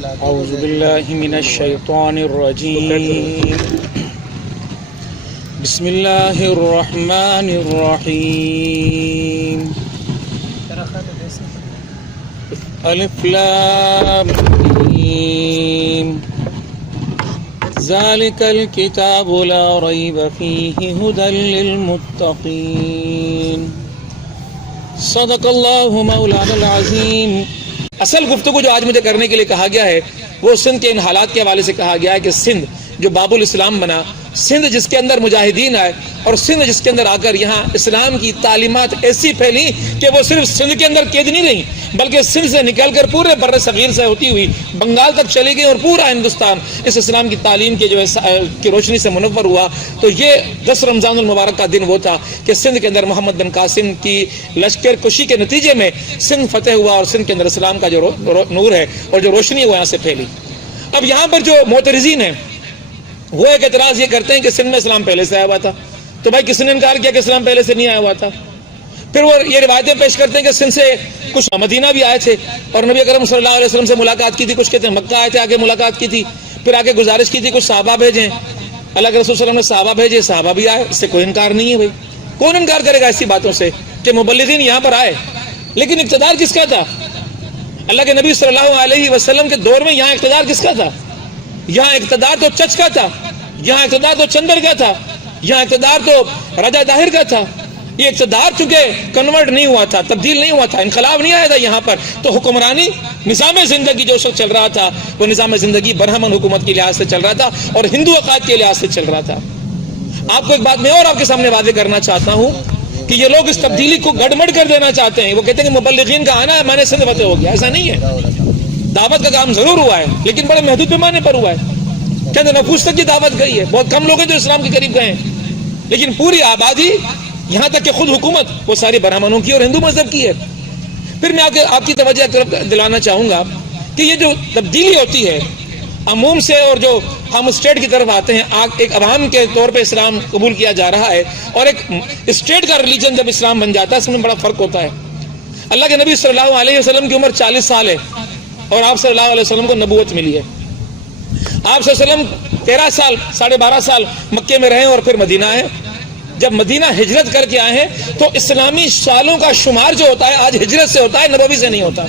اعوذ باللہ من الشیطان الرجیم بسم اللہ الرحمن الرحیم الف لام میم ذالک الکتاب لا ریب فیہ ھدی للمتقین صدق اللہ مولانا العظیم۔ اصل گفتگو جو آج مجھے کرنے کے لیے کہا گیا ہے وہ سندھ کے ان حالات کے حوالے سے کہا گیا ہے کہ سندھ جو باب الاسلام بنا، سندھ جس کے اندر مجاہدین آئے اور سندھ جس کے اندر آ کر یہاں اسلام کی تعلیمات ایسی پھیلی کہ وہ صرف سندھ کے اندر قید نہیں رہیں بلکہ سندھ سے نکل کر پورے بر صغیر سے ہوتی ہوئی بنگال تک چلی گئی اور پورا ہندوستان اس اسلام کی تعلیم کے جو ہے کی روشنی سے منور ہوا۔ تو یہ 10 رمضان المبارک کا دن وہ تھا کہ سندھ کے اندر محمد بن قاسم کی لشکر کشی کے نتیجے میں سندھ فتح ہوا اور سندھ کے اندر اسلام کا جو نور ہے اور جو روشنی وہ یہاں سے پھیلی۔ اب یہاں پر جو معترضین ہیں وہ ایک اعتراض یہ کرتے ہیں کہ سندھ میں اسلام پہلے سے آیا ہوا تھا، تو بھائی کس نے انکار کیا کہ اسلام پہلے سے نہیں آیا ہوا تھا؟ پھر وہ یہ روایتیں پیش کرتے ہیں کہ سندھ سے کچھ مدینہ بھی آئے تھے اور نبی اکرم صلی اللہ علیہ وسلم سے ملاقات کی تھی، کچھ کہتے ہیں مکہ آئے تھے آگے ملاقات کی تھی، پھر آگے گزارش کی تھی کچھ صحابہ بھیجیں، اللہ کے رسول صلی اللہ علیہ وسلم نے صحابہ بھیجے، صحابہ بھی آئے، اس سے کوئی انکار نہیں ہے۔ بھائی کون انکار کرے گا ایسی باتوں سے کہ مبلغین یہاں پر آئے؟ لیکن اقتدار کس کا تھا؟ اللہ کے نبی صلی اللہ علیہ وسلم کے دور میں یہاں اقتدار کس کا تھا؟ یہاں اقتدار تو چچ کا تھا، یہاں اقتدار تو چندر کا تھا، یہاں اقتدار تو راجہ طاہر کا تھا۔ یہ اقتدار چونکہ کنورٹ نہیں ہوا تھا، تبدیل نہیں ہوا تھا، انقلاب نہیں آیا تھا یہاں پر، تو حکمرانی نظام زندگی جو شخص چل رہا تھا وہ نظام زندگی برہمن حکومت کے لحاظ سے چل رہا تھا اور ہندو عقائد کے لحاظ سے چل رہا تھا۔ آپ کو ایک بات میں اور آپ کے سامنے واضح کرنا چاہتا ہوں کہ یہ لوگ اس تبدیلی کو گڑبڑ کر دینا چاہتے ہیں۔ وہ کہتے ہیں کہ مبلغین کا آنا ہے معنی سندھ فتح ہو گیا، ایسا نہیں ہے۔ دعوت کا کام ضرور ہوا ہے لیکن بڑے محدود پیمانے پر ہوا ہے، چند نفوس تک کی دعوت گئی ہے، بہت کم لوگ ہیں جو اسلام کے قریب گئے ہیں، لیکن پوری آبادی یہاں تک کہ خود حکومت وہ ساری برہمنوں کی اور ہندو مذہب کی ہے۔ پھر میں آپ کی توجہ دلانا چاہوں گا کہ یہ جو تبدیلی ہوتی ہے عموم سے اور جو ہم اسٹیٹ کی طرف آتے ہیں، ایک عوام کے طور پہ اسلام قبول کیا جا رہا ہے اور ایک اسٹیٹ کا ریلیجن جب اسلام بن جاتا ہے اس میں بڑا فرق ہوتا ہے۔ اللہ کے نبی صلی اللہ علیہ وسلم کی عمر 40 سال ہے اور آپ صلی اللہ علیہ وسلم کو نبوت ملی ہے۔ آپ صلی اللہ علیہ وسلم 13 سال 12.5 سال مکے میں رہے اور پھر مدینہ آئے۔ جب مدینہ ہجرت کر کے آئے ہیں تو اسلامی سالوں کا شمار جو ہوتا ہے آج ہجرت سے ہوتا ہے، نبوی سے نہیں ہوتا،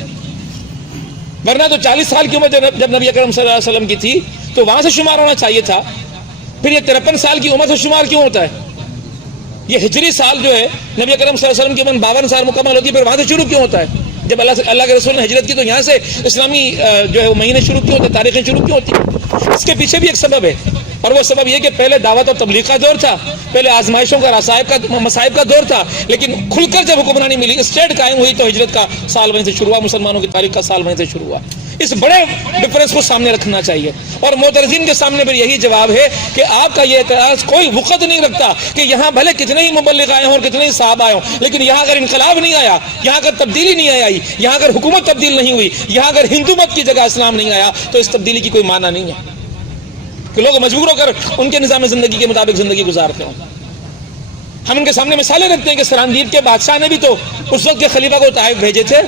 ورنہ تو 40 سال کی عمر جب نبی اکرم صلی اللہ علیہ وسلم کی تھی تو وہاں سے شمار ہونا چاہیے تھا۔ پھر یہ 53 سال کی عمر سے شمار کیوں ہوتا ہے؟ یہ ہجری سال جو ہے نبی اکرم صلی اللہ علیہ وسلم کی عمر 52 سال مکمل ہوتی ہے، پھر وہاں سے شروع کیوں ہوتا ہے؟ جب اللہ کے رسول نے ہجرت کی تو یہاں سے اسلامی جو ہے مہینے شروع کیوں ہوتے، تاریخیں شروع کیوں ہوتی ہیں؟ اس کے پیچھے بھی ایک سبب ہے اور وہ سبب یہ کہ پہلے دعوت اور تبلیغ کا دور تھا، پہلے آزمائشوں کا مصائب کا دور تھا، لیکن کھل کر جب حکمرانی ملی، اسٹیٹ قائم ہوئی تو ہجرت کا سال وہیں سے شروع ہوا، مسلمانوں کی تاریخ کا سال وہیں سے شروع ہوا۔ اس بڑے ڈفرنس کو سامنے رکھنا چاہیے اور معترضین کے سامنے بھی یہی جواب ہے کہ آپ کا یہ اعتراض کوئی وقت نہیں رکھتا کہ یہاں بھلے کتنے ہی مبلغ آئے ہوں اور کتنے ہی صحابہ آئے ہوں، لیکن یہاں اگر انقلاب نہیں آیا، یہاں اگر تبدیلی نہیں آئی، یہاں اگر حکومت تبدیل نہیں ہوئی، یہاں اگر ہندو مت کی جگہ اسلام نہیں آیا تو اس تبدیلی کی کوئی معنی نہیں ہے کہ لوگ مجبور ہو کر ان کے نظام زندگی کے مطابق زندگی گزارتے ہوں۔ ہم ان کے سامنے مثالیں رکھتے ہیں کہ سراندیپ کے بادشاہ نے بھی تو اس وقت کے خلیفہ کو طائف بھیجے تھے۔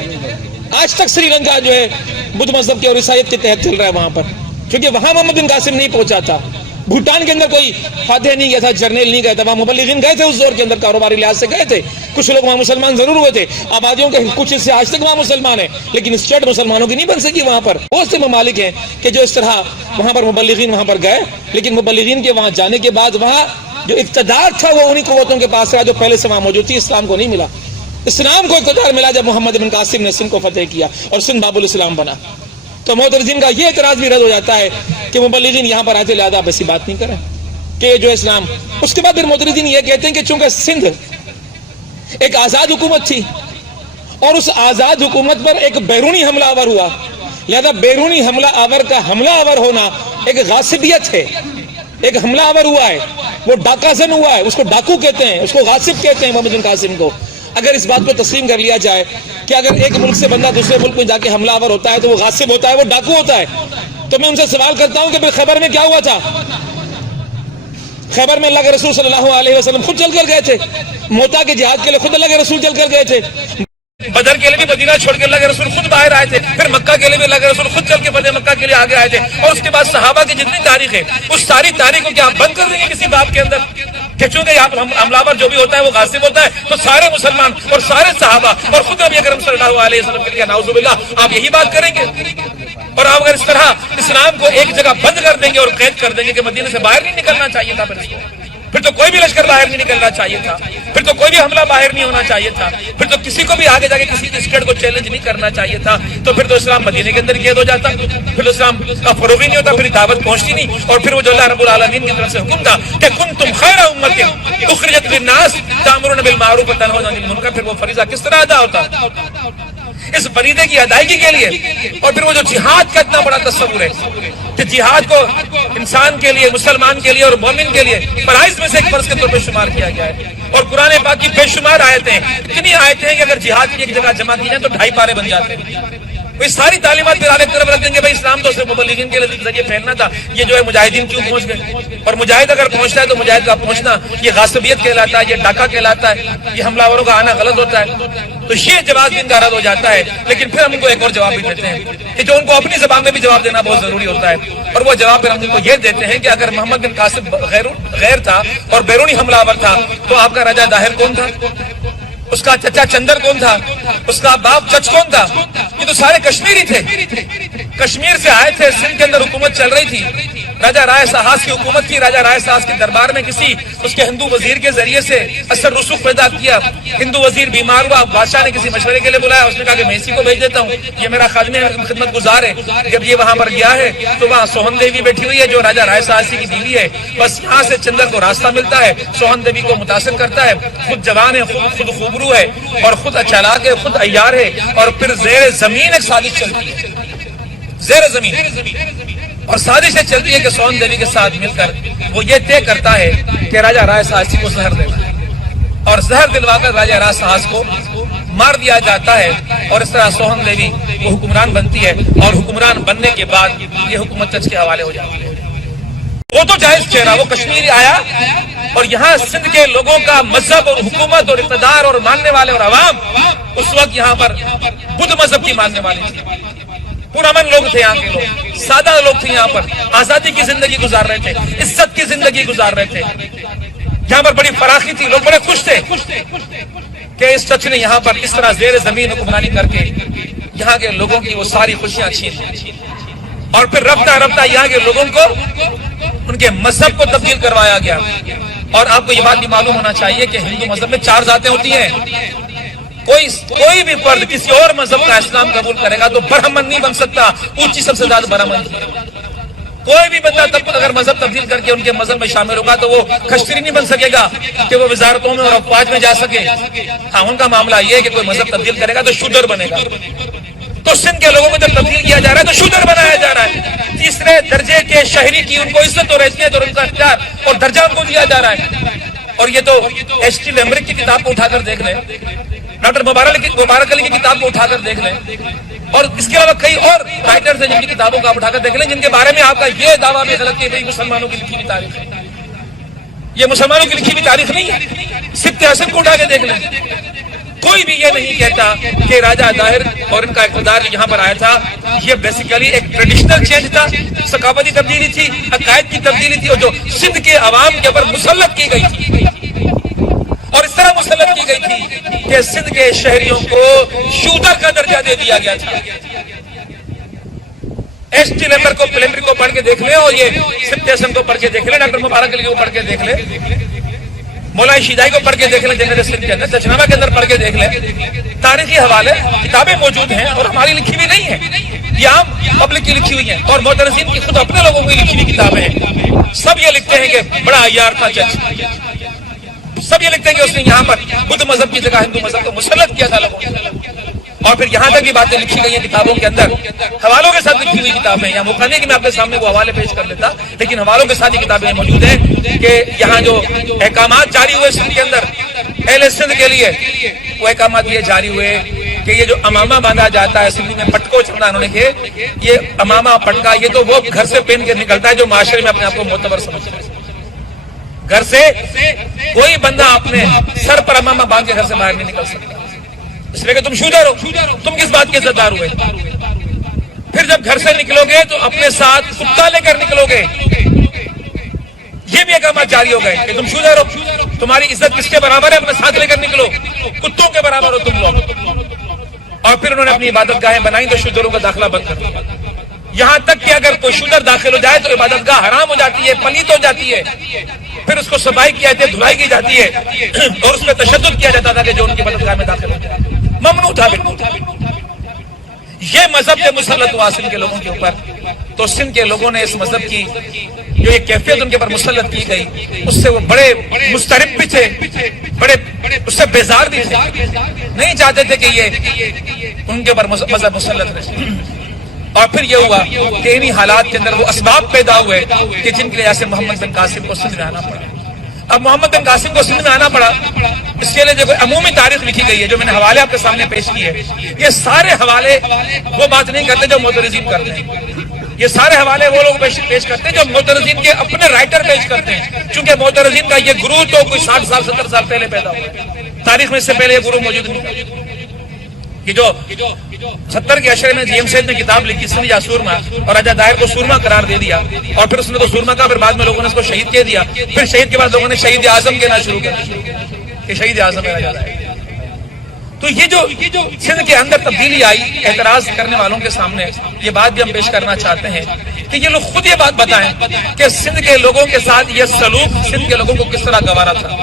آج تک سری لنکا جو ہے بدھ مذہب کے اور عیسائیت کے تحت چل رہا ہے وہاں پر، کیونکہ وہاں محمد بن قاسم نہیں پہنچا تھا۔ بھوٹان کے اندر کوئی فاتح نہیں گیا تھا، جرنیل نہیں گیا تھا، وہاں مبلغین گئے تھے، اس دور کے اندر کاروباری لحاظ سے گئے تھے، کچھ لوگ وہاں مسلمان ضرور ہوئے تھے، آبادیوں کے کچھ حصے آج تک وہاں مسلمان ہیں، لیکن اسٹیٹ مسلمانوں کی نہیں بن سکی۔ وہاں پر بہت سے ممالک ہیں کہ جو اس طرح وہاں پر مبلغین وہاں پر گئے، لیکن مبلغین کے وہاں جانے کے بعد وہاں جو اقتدار تھا وہ انہی قوتوں کے پاس رہا جو پہلے سے وہاں موجود تھی، اسلام کو نہیں ملا۔ اسلام کو اقتدار ملا جب محمد بن قاسم نے سندھ کو فتح کیا اور سندھ باب الاسلام بنا۔ تو معترضین کا یہ اعتراض بھی رد ہو جاتا ہے کہ مبلغین یہاں پر آئے تھے لہذا آپ ایسی بات نہیں کریں کہ جو اسلام۔ اس کے بعد پھر معترضین یہ کہتے ہیں کہ چونکہ سندھ ایک آزاد حکومت تھی اور اس آزاد حکومت پر ایک بیرونی حملہ آور ہوا، لہذا بیرونی حملہ آور کا حملہ آور ہونا ایک غاصبیت ہے، ایک حملہ آور ہوا ہے، وہ ڈاکہ زن ہوا ہے، اس کو ڈاکو کہتے ہیں، اس کو غاصب کہتے ہیں محمد بن قاسم کو۔ اگر اس بات کو تسلیم کر لیا جائے کہ اگر ایک ملک سے بندہ دوسرے ملک میں جا کے حملہ آور ہوتا ہے تو وہ غاصب ہوتا ہے، وہ ڈاکو ہوتا ہے، تو میں ان سے سوال کرتا ہوں کہ پھر خیبر میں کیا ہوا تھا؟ خیبر میں اللہ کے رسول صلی اللہ علیہ وسلم خود چل کر گئے تھے، موتا کے جہاد کے لیے خود اللہ کے رسول چل کر گئے تھے۔ بدر کے لیے بھی مدینہ چھوڑ کے اللہ کے رسول خود باہر آئے تھے، پھر مکہ کے لیے بھی اللہ کے رسول خود چل کے فتح مکہ کے لیے آگے آئے تھے، اور اس کے بعد صحابہ کی جتنی تاریخ ہے اس ساری تاریخ کو کیا آپ بند کر دیں گے کسی باب کے اندر کہ چونکہ یہاں حملہ جو بھی ہوتا ہے وہ غاصب ہوتا ہے تو سارے مسلمان اور سارے صحابہ اور خود نبی اکرم صلی اللہ علیہ وسلم کے لیے نعوذ باللہ آپ یہی بات کریں گے؟ اور آپ اگر اس طرح اسلام کو ایک جگہ بند کر دیں گے اور قید کر دیں گے کہ مدینے سے باہر نہیں نکلنا چاہیے تھا، پھر تو کوئی بھی لشکر باہر نہیں نکلنا چاہیے تھا، پھر تو کوئی بھی حملہ باہر نہیں ہونا چاہیے تھا، پھر تو کسی کو بھی آگے جا کے کسی اسٹیٹ کو چیلنج نہیں کرنا چاہیے تھا، تو پھر تو اسلام مدینے کے اندر قید ہو جاتا، پھر تو اسلام کا فروغ ہی نہیں ہوتا، پھر دعوت پہنچتی نہیں، اور پھر وہ جو اللہ رب العالمین کی طرف سے حکم تھا کہ کنتم خیر امت اخرجت للناس تأمرون بالمعروف وتنهون عن المنکر، پھر وہ فریضہ کس طرح ادا ہوتا؟ اس فریضے کی ادائیگی کے لیے. اور پھر وہ جو جہاد کا اتنا بڑا تصور ہے کہ جہاد کو انسان کے لیے، مسلمان کے لیے اور مومن کے لیے فرائض میں سے ایک فرض کے طور پہ شمار کیا گیا ہے. اور قرآن پاک کی بے شمار آیتیں، اتنی آیتیں ہیں کہ اگر جہاد کی ایک جگہ جمع کی جائیں تو 2.5 پارے بن جاتے ہیں. وہ ساری تعلیمات پھر آگے طرف رکھ دیں گے بھائی اسلام تو صرف مبلغین کے ذریعے پھیلنا تھا، یہ جو ہے مجاہدین کیوں پہنچ گئے؟ اور مجاہد اگر پہنچتا ہے تو مجاہد کا پہنچنا یہ غاصبیت کہلاتا ہے، یہ ڈاکہ کہلاتا ہے، یہ حملہ آوروں کا آنا غلط ہوتا ہے. تو یہ جواب ان کا رد ہو جاتا ہے. لیکن پھر ہم ان کو ایک اور جواب بھی دیتے ہیں کہ جو ان کو اپنی زبان میں بھی جواب دینا بہت ضروری ہوتا ہے. اور وہ جواب پھر ہم ان کو یہ دیتے ہیں کہ اگر محمد بن قاسم غیر تھا اور بیرونی حملہ آور تھا تو آپ کا راجہ داہر کون تھا؟ اس کا چچا چندر کون تھا؟ اس کا باپ چچ کون تھا؟ یہ تو سارے کشمیری تھے، کشمیر سے آئے تھے، سندھ کے اندر حکومت چل رہی تھی، راجہ رائے سہاس کی حکومت تھی. راجہ رائے سہاس کے دربار میں کسی اس کے ہندو وزیر کے ذریعے سے اثر رسوخ پیدا کیا. ہندو وزیر بیمار ہوا، بادشاہ نے کسی مشورے کے لیے بلایا، اس نے کہا کہ میں اسی کو بھیج دیتا ہوں، یہ میرا خادم خدمت گزار ہے. جب یہ وہاں پر گیا ہے تو وہاں سوہن دیوی بیٹھی ہوئی ہے جو راجہ رائے سہاسی کی بیوی ہے. بس یہاں سے چندر کو راستہ ملتا ہے، سوہن دیوی کو متاثر کرتا ہے، خود جوان ہے، خود خوبرو ہے اور خود چالاک ہے، خود عیار ہے. اور پھر زیر زمین ایک سازش چلتی ہے، زیر زمین، اور سازش یہ چلتی ہے کہ سوہن دیوی کے ساتھ مل کر وہ یہ طے کرتا ہے کہ راجہ رائے سہاسی کو زہر دینا ہے، اور زہر دلوا کر راجہ رائے سہاس کو مار دیا جاتا ہے. اور اس طرح سوہن دیوی وہ حکمران بنتی ہے، اور حکمران بننے کے بعد یہ حکومت چچ کے حوالے ہو جاتی ہے. وہ تو جائز چہرہ، وہ کشمیر آیا اور یہاں سندھ کے لوگوں کا مذہب اور حکومت اور اقتدار اور ماننے والے اور عوام اس وقت یہاں پر بدھ مذہب کی ماننے والے تھے. پرامن لوگ تھے، یہاں کے لوگ سادہ لوگ تھے، یہاں پر آزادی کی زندگی گزار رہے تھے، عزت کی زندگی گزار رہے تھے. یہاں پر بڑی فراخی تھی، لوگ بڑے خوش تھے کہ اس چچ نے یہاں پر اس طرح زیر زمین حکمرانی کر کے یہاں کے لوگوں کی وہ ساری خوشیاں چھین لی. اور پھر رفتہ رفتہ یہاں کے لوگوں کو ان کے مذہب کو تبدیل کروایا گیا. اور آپ کو یہ بات بھی معلوم ہونا چاہیے کہ ہندو مذہب میں 4 ذاتیں ہوتی ہیں. کوئی بھی فرد کسی اور مذہب کا اسلام قبول کرے گا تو برہمن نہیں بن سکتا، اونچی سب سے زیادہ برہمن. کوئی بھی بندہ تب اگر مذہب تبدیل کر کے ان کے مذہب میں شامل ہوگا تو وہ کشتری نہیں بن سکے گا کہ وہ وزارتوں میں اور افواج میں جا سکے. ہاں، ان کا معاملہ یہ ہے کہ کوئی مذہب تبدیل کرے گا تو شودر بنے گا. تو سندھ کے لوگوں کو جب تبدیل کیا جا رہا ہے تو شودر بنایا جا رہا ہے. تیسرے درجے کے شہری کی ان کو عزت اور حیثیت اور ان کا اختیار اور درجہ ان کو دیا جا رہا ہے. اور یہ تو ایچ ٹی لیمرک کی کتاب کو اٹھا کر دیکھ لیں، ڈاکٹر مبارک علی کی کتاب کو اٹھا کر دیکھ لیں، اور اس کے علاوہ کئی اور رائٹرز ہیں جن کی کتابوں کو آپ اٹھا کر دیکھ لیں جن کے بارے میں آپ کا یہ دعویٰ بھی غلط ہے کہ مسلمانوں کی لکھی ہوئی تاریخ ہے. یہ مسلمانوں کی لکھی ہوئی تاریخ نہیں ہے. سبط حسن کو اٹھا کے دیکھ لیں، کوئی بھی یہ نہیں کہتا کہ راجہ داہر اور ان کا اقتدار یہاں پر آیا تھا. یہ بیسیکلی ایک ٹریڈیشنل چینج تھا، ثقافتی تبدیلی تھی، عقائد کی تبدیلی تھی، اور جو سندھ کے عوام کے اوپر مسلط کی گئی تھی. اور اس طرح مسلط کی گئی تھی کہ سندھ کے شہریوں کو شودر کا درجہ دے دیا گیا تھا. ایس ٹی لیمر کو پڑھ کے دیکھ لیں، اور یہ سبط حسن کو پڑھ کے دیکھ لیں، ڈاکٹر مبارک علی کو پڑھ کے دیکھ لیں، مولانا شیدائی کو پڑھ کے دیکھ لیں، جنرل سندھ کے اندر تجنامہ کے اندر پڑھ کے دیکھ لیں. تاریخی حوالے کتابیں موجود ہیں اور ہماری لکھی ہوئی نہیں ہیں، یہ عام پبلک کی لکھی ہوئی ہیں، اور معترضین کی خود اپنے لوگوں کی لکھی ہوئی کتابیں ہیں. سب یہ لکھتے ہیں کہ بڑا عیار تھا چچ، سب یہ لکھتے ہیں کہ اس نے یہاں پر بدھ مذہب کی جگہ ہندو مذہب کو مسلط کیا تھا لوگوں نے. اور پھر یہاں تک بھی باتیں لکھی گئی ہیں کتابوں کے اندر، حوالوں کے ساتھ لکھی ہوئی کتابیں ہیں. موقع نہیں کہ میں آپ کے سامنے وہ حوالے پیش کر لیتا، لیکن حوالوں کے ساتھ یہ کتابیں موجود ہیں کہ یہاں جو احکامات جاری ہوئے سندھ کے اندر اہل سندھ کے لیے، وہ احکامات یہ جاری ہوئے کہ یہ جو امامہ باندھا جاتا ہے سندھ میں، پٹکو چڑھنا انہوں نے کہ یہ امامہ پٹکا یہ تو وہ گھر سے پہن کے نکلتا ہے جو معاشرے میں اپنے آپ کو معتبر سمجھتا ہے. گھر سے کوئی بندہ اپنے سر پر امامہ باندھ کے گھر سے باہر نہیں نکل سکتا. اس لیے کہ تم شودر ہو، تم کس بات کے عزت دار ہوئے؟ پھر جب گھر سے نکلو گے تو اپنے ساتھ کتا لے کر نکلو گے، یہ بھی احکامات جاری ہو گئے کہ تم شودر ہو، تمہاری عزت کس کے برابر ہے؟ اپنے ساتھ لے کر نکلو، کتوں کے برابر ہو تم لوگ۔ اور پھر انہوں نے اپنی عبادت گاہیں بنائی تو شودروں کا داخلہ بند کر دیا، یہاں تک کہ اگر کوئی شودر داخل ہو جائے تو عبادت گاہ حرام ہو جاتی ہے، پلیت ہو جاتی ہے، پھر اس کو صفائی کی جاتی ہے، دھلائی کی جاتی ہے، اور اس پہ تشدد کیا جاتا تھا کہ جو ان کی عبادت گاہ میں داخل ہو جائے، ممنوع تھا بالکل۔ یہ مذہب کے مسلط ہوا سندھ کے لوگوں کے اوپر، تو سندھ کے لوگوں نے اس مذہب کی جو یہ کیفیت ان کے اوپر مسلط کی گئی، اس سے وہ بڑے مسترب بھی تھے، بڑے اس سے بیزار بھی تھے، نہیں چاہتے تھے کہ یہ ان کے اوپر مذہب مسلط رہے۔ اور پھر یہ ہوا کہ انہی حالات کے اندر وہ اسباب پیدا ہوئے کہ جن کی وجہ سے محمد بن قاسم کو سندھ میں آنا پڑا۔ اب محمد بن قاسم کو سندھ میں آنا پڑا، اس کے لیے جو عمومی تاریخ لکھی گئی ہے، جو میں نے حوالے آپ کے سامنے پیش کیے، یہ سارے حوالے وہ بات نہیں کرتے جو معترضین کرتے ہیں، یہ سارے حوالے وہ لوگ پیش کرتے ہیں جو معترضین کے اپنے رائٹر پیش کرتے ہیں، چونکہ معترضین کا یہ گروہ تو کوئی 60 سال 70 سال پہلے پیدا ہوا، تاریخ میں اس سے پہلے یہ گروہ موجود نہیں تھا۔ کہ جو 70 کے عشرے میں ایم سید نے کتاب لکھی سندھ یا سورما، اور راجہ دائر کو سورما قرار دے دیا، اور پھر اس نے تو سورما کا، پھر بعد میں لوگوں نے اس کو شہید کہہ دیا، پھر شہید کے بعد لوگوں نے شہید اعظم کہنا شروع کر دیا کہ شہید اعظم ہے راجہ دائر۔ تو یہ جو سندھ کے اندر تبدیلی آئی، اعتراض کرنے والوں کے سامنے یہ بات بھی ہم پیش کرنا چاہتے ہیں کہ یہ لوگ خود یہ بات بتائیں کہ سندھ کے لوگوں کے ساتھ یہ سلوک سندھ کے لوگوں کو کس طرح گوارا تھا۔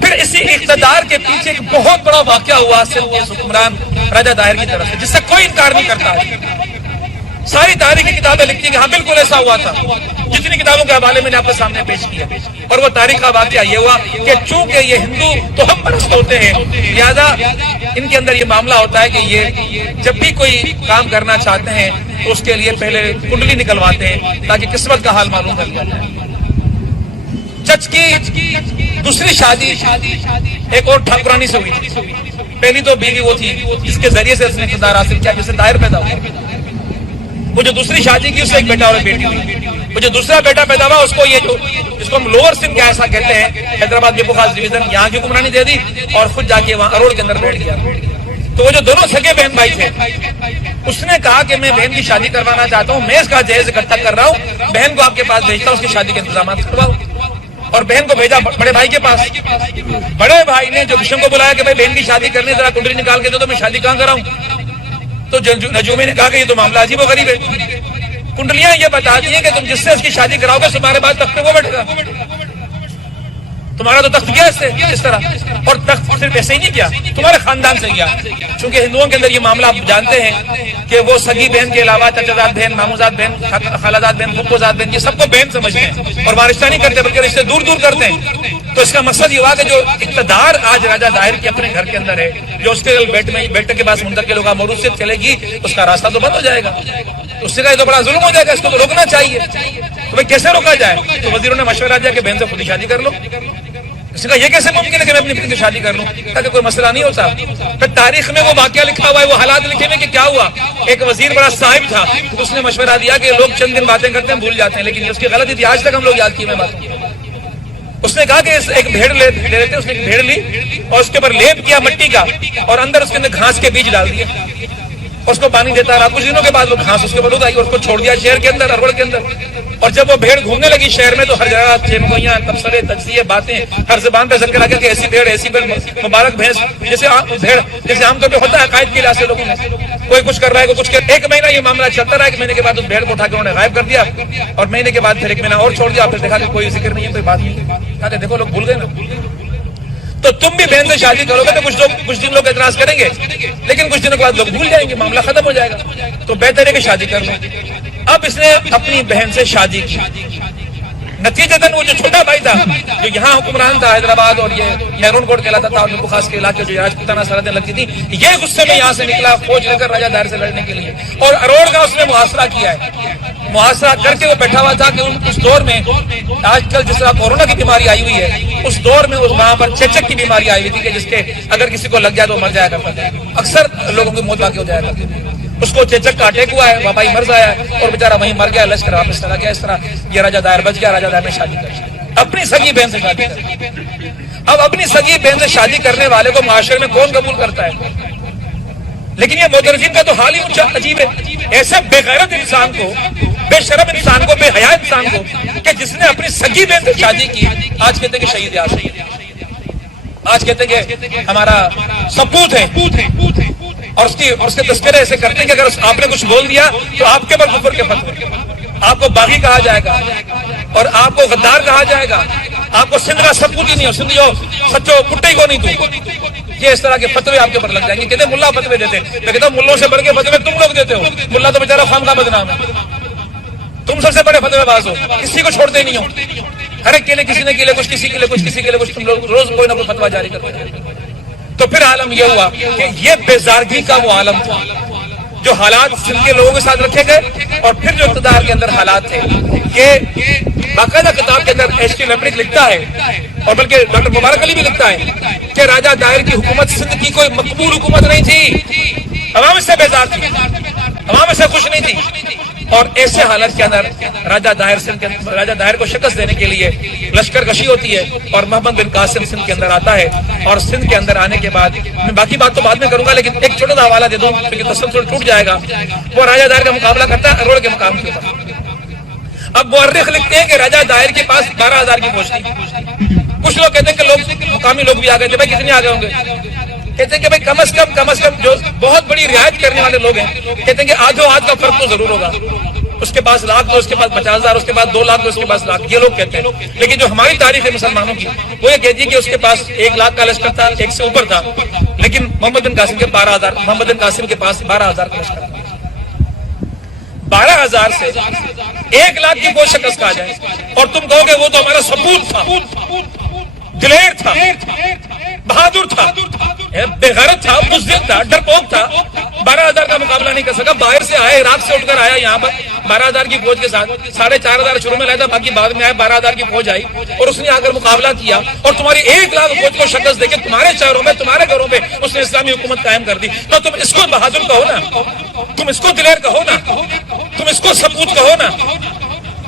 پھر اسی اقتدار کے پیچھے ایک بہت بڑا واقعہ ہوا سندھ کے حکمران راجہ دائر کی طرف سے، جس سے کوئی انکار نہیں کرتا۔ ساری تاریخی کتابیں لکھتی ہیں کہ ہاں بالکل ایسا ہوا تھا، جتنی کتابوں کے حوالے میں نے آپ کے سامنے پیش کیا، اور وہ تاریخ کا واقعہ یہ ہوا کہ چونکہ یہ ہندو تو ہم پرست ہوتے ہیں، لہذا ان کے اندر یہ معاملہ ہوتا ہے کہ یہ جب بھی کوئی کام کرنا چاہتے ہیں تو اس کے لیے پہلے کنڈلی نکلواتے ہیں تاکہ قسمت کا حال معلوم کر لیا جائے۔ چچ کی دوسری شادی ایک اور ٹھاکرانی سے ہوئی تھی، پہلی تو بیوی وہ تھی جس کے ذریعے سے اس نے اقتدار حاصل کیا، جس سے دائر پیدا ہوا۔ وہ جو دوسری شادی کی اس سے ایک بیٹا اور ایک بیٹی ہوئی، وہ جو دوسرا بیٹا پیدا ہوا اس کو یہ جو جس کو ہم لوور سندھ کا ایسا کہتے ہیں، حیدرآباد کے خاص ڈویژن، یہاں کی حکمرانی دے دی اور خود جا کے وہاں اروڑ کے اندر بیٹھ گیا۔ تو وہ جو دونوں سگے بہن بھائی تھے، اس نے کہا کہ میں بہن کی شادی کروانا چاہتا ہوں، میں اس کا جہیز اکٹھا کر رہا ہوں، بہن کو آپ کے پاس بھیجتا ہوں، اس کی شادی کے انتظامات کرواؤ۔ اور بہن کو بھیجا بڑے بھائی کے پاس، بڑے بھائی نے جو بشم کو بلایا کہ بھائی بہن کی شادی کرنی، ذرا کنڈلی نکال کے دو تو میں شادی کہاں کراؤں؟ تو نجومی نے کہا کہ یہ تو معاملہ عجیب و غریب ہے، کنڈلیاں یہ بتاتی ہیں کہ تم جس سے اس کی شادی کراؤ گے تمہارے بعد تخت پہ وہ بیٹھے گا، تمہارا تو تخت گیا اس سے اس طرح، اور تخت صرف ایسے ہی نہیں گیا، تمہارے خاندان سے گیا، چونکہ ہندوؤں کے اندر یہ معاملہ آپ جانتے ہیں کہ وہ سگی بہن کے علاوہ چچازاد بہن، ماموزاد بہن، خالازاد بہن، پھپھوزاد بہن، یہ سب کو بہن سمجھتے ہیں اور وارثہ نہیں کرتے بلکہ رشتے دور دور کرتے ہیں۔ تو اس کا مقصد یہ ہوا کہ جو اقتدار آج راجہ دائر کے اپنے گھر کے اندر ہے، جو اس کے بیٹے کے پاس منتقل ہوگا، موروثیت چلے گی، اس کا راستہ تو بند ہو جائے گا، اس سے تو بڑا ظلم ہو جائے گا، اس کو تو روکنا چاہیے۔ تو بھائی کیسے روکا جائے؟ تو وزیروں نے مشورہ دیا کہ بہن سے خود ہی شادی کر لو۔ اس نے کہا یہ کیسے ممکن ہے کہ میں اپنی بہن کی شادی کر لوں؟ تاکہ کوئی مسئلہ نہیں ہوتا۔ پھر تاریخ میں وہ واقعہ لکھا ہوا ہے، وہ حالات لکھے ہوئے کہ کیا ہوا۔ ایک وزیر بڑا صاحب تھا، اس نے مشورہ دیا کہ لوگ چند دن باتیں کرتے ہیں بھول جاتے ہیں، لیکن یہ اس کی غلطی تھی، آج تک ہم لوگ یاد کیے میں باتوں کی۔ اس نے کہا کہ ایک بھیڑ لے لیتے، اس نے ایک بھیڑ لی اور اس کے اوپر لیپ کیا مٹی کا، اور اندر اس کے اندر گھاس کے بیج ڈال دیے، اس کو پانی دیتا رہا۔ کچھ دنوں کے بعد وہ گھاس اس کے اوپر اگائی اور اس کو چھوڑ دیا شہر کے اندر، اروڑ کے اندر۔ اور جب وہ بھیڑ گھومنے لگی شہر میں تو ہر جگہ چیمگوئیاں، تبصرے، تجزیے، باتیں، ہر زبان پہ ذکر آ گیا کہ ایسی بھیڑ، ایسی بھیڑ، مبارک بھینس، جیسے عام طور پہ ہوتا ہے عقائد کے لحاظ سے لوگوں میں کوئی کچھ کر رہا ہے، کوئی کچھ کر۔ ایک مہینہ یہ معاملہ چلتا رہا، ایک مہینے کے بعد اس بھیڑ کو اٹھا کے انہوں نے غائب کر دیا، اور مہینے کے بعد پھر ایک مہینہ اور چھوڑ دیا، پھر دیکھا کہ کوئی ذکر نہیں ہے، کوئی بات نہیں۔ کہا کہ دیکھو لوگ بھول گئے نا، تو تم بھی بہن سے شادی کرو گے تو کچھ دن لوگ اعتراض کریں گے، لیکن کچھ دنوں کے بعد لوگ بھول جائیں گے، معاملہ ختم ہو جائے گا، تو بہتر ہے کہ شادی کر لو۔ اب اس نے اپنی بہن سے شادی کی، نتیجتاً وہ جو چھوٹا بھائی تھا جو یہاں حکمران تھا حیدرآباد اور یہ میرون کوٹ کہلاتا تھا اور نکو خاص کے علاقے جو راجپوتانہ سرحدیں لگتی تھی، یہ غصے میں یہاں سے نکلا فوج لے کر راجہ دائر سے لڑنے کے لیے، اور اروڑ کا اس نے محاصرہ کیا ہے۔ محاصرہ کر کے وہ بیٹھا ہوا تھا کہ اس دور میں آج کل جس طرح کورونا کی بیماری آئی ہوئی ہے، اس دور میں وہاں پر چیچک کی بیماری آئی ہوئی تھی کہ جس کے اگر کسی کو لگ جائے تو مر جایا کرتا تھا، اکثر لوگوں کی موت واقع ہو جایا کرتی تھی۔ اس کو چیچک کا اٹیک ہوا ہے، وبائی مرض آیا اور بیچارہ وہیں مر گیا، لشکر واپس چلا گیا۔ اس طرح یہ راجہ دائر بچ گیا، راجہ دائر نے شادی کر اپنی سگی بہن سے شادی کر۔ اب اپنی سگی بہن سے شادی کرنے والے کو معاشرے میں کون قبول کرتا ہے؟ لیکن یہ معترضین کا تو حال ہی کچھ عجیب ہے. ایسے بے غیرت انسان کو، بے شرم انسان کو، بے حیا انسان کو کہ جس نے اپنی سگی بہن سے شادی کی، آج کہتے ہیں کہ شہید یاسین، آج کہتے ہیں کہ ہمارا سپوت ہے، اور اس کے تذکرے ایسے کرتے ہیں کہ اگر آپ نے کچھ بول دیا تو آپ کے پر کفر کے فتوے، آپ کو باغی کہا جائے گا اور آپ کو غدار کہا جائے گا، آپ کو سندھ کا سپوت ہی نہیں ہو، سندھ جو سچو کٹے کو نہیں تو. یہ اس طرح کے فتوے آپ کے اوپر لگ جائیں گے. کہتے ہیں ملا فتوے دیتے، میں کہتا ہوں ملوں سے بڑھ کے فتوے تم لوگ دیتے ہو. ملا تو بیچارہ خام کا بدنام ہے، تم سب سے بڑے فتوے باز ہو، کسی کو چھوڑتے نہیں ہو. ہر ایک کے لیے کسی نے کے لیے کچھ، کسی کے لیے کچھ، کسی کے لیے کچھ، تم لوگ روز کوئی نہ کوئی فتوا جاری کرتے ہیں. تو پھر عالم یہ ہوا کہ یہ بیزارگی کا وہ عالم تھا جو حالات سندھ کے لوگوں کے ساتھ رکھے گئے. اور پھر جو اقتدار کے اندر حالات تھے کہ باقاعدہ کتاب کے اندر ایچ ٹی لیمبرٹ لکھتا ہے، اور بلکہ ڈاکٹر مبارک علی بھی لکھتا ہے کہ راجہ دائر کی حکومت سندھ کی کوئی مقبول حکومت نہیں تھی. عوام اس سے بیزار تھی، عوام اس سے خوش نہیں تھی. اور ایسے حالت کے اندر راجہ دائر کو شکست دینے کے لیے لشکر کشی ہوتی ہے، اور محمد بن قاسم سندھ کے اندر آتا ہے. اور سندھ کے اندر آنے کے بعد میں باقی بات تو بعد میں کروں گا، لیکن ایک چھوٹا سا حوالہ دے دوں کیونکہ تسلسل ٹوٹ جائے گا. وہ راجہ دائر کا مقابلہ کرتا ہے اروڑ کے مقام کے اوپر. اب مورخ لکھتے ہیں کہ راجہ دائر کے پاس 12,000 کی فوج تھی. کچھ لوگ کہتے ہیں کہ لوگ مقامی لوگ بھی آ گئے تھے. بھائی کتنے آ گئے ہوں گے؟ کہتے ہیں کہ بھائی کم از کم جو بہت بڑی رعایت کرنے والے لوگ ہیں، کہتے ہیں کہ آدھوں آدھ کا فرق تو ضرور ہوگا. اس کے پاس لاکھ تو اس کے پاس 50,000، اس کے بعد 2 لاکھ تو اس کے پاس لاکھ، یہ لوگ کہتے ہیں. لیکن جو ہماری تاریخ ہے مسلمانوں کی وہ یہ کہتی ہے کہ اس کے پاس 1 لاکھ کا لشکر تھا، 1 سے اوپر تھا. لیکن محمد بن قاسم کے 12,000، محمد بن قاسم کے پاس 12,000 کا لشکر تھا. 12,000 سے 1 لاکھ کی فوج شکست کھا جائے اور تم کہو کہ وہ تو ہمارا سپوت تھا، دلیر تھا، بہادر تھا، بے غیرت تھا، بزدل تھا، ڈرپوک تھا، 12,000 کا مقابلہ نہیں کر سکا. باہر سے آئے، عراق سے اٹھ کر آیا یہاں پر 12,000 کی فوج کے ساتھ. 4,500 شروع میں لایا تھا، باقی بعد میں آئے. 12,000 کی فوج آئی اور اس نے آ کر مقابلہ کیا اور تمہاری 1 لاکھ فوج کو شکست دے کے تمہارے شہروں میں، تمہارے گھروں میں اس نے اسلامی حکومت قائم کر دی. تو تم اس کو بہادر کہو نا، تم اس کو دلیر کہو نا، تم اس کو سپوت کہو نا.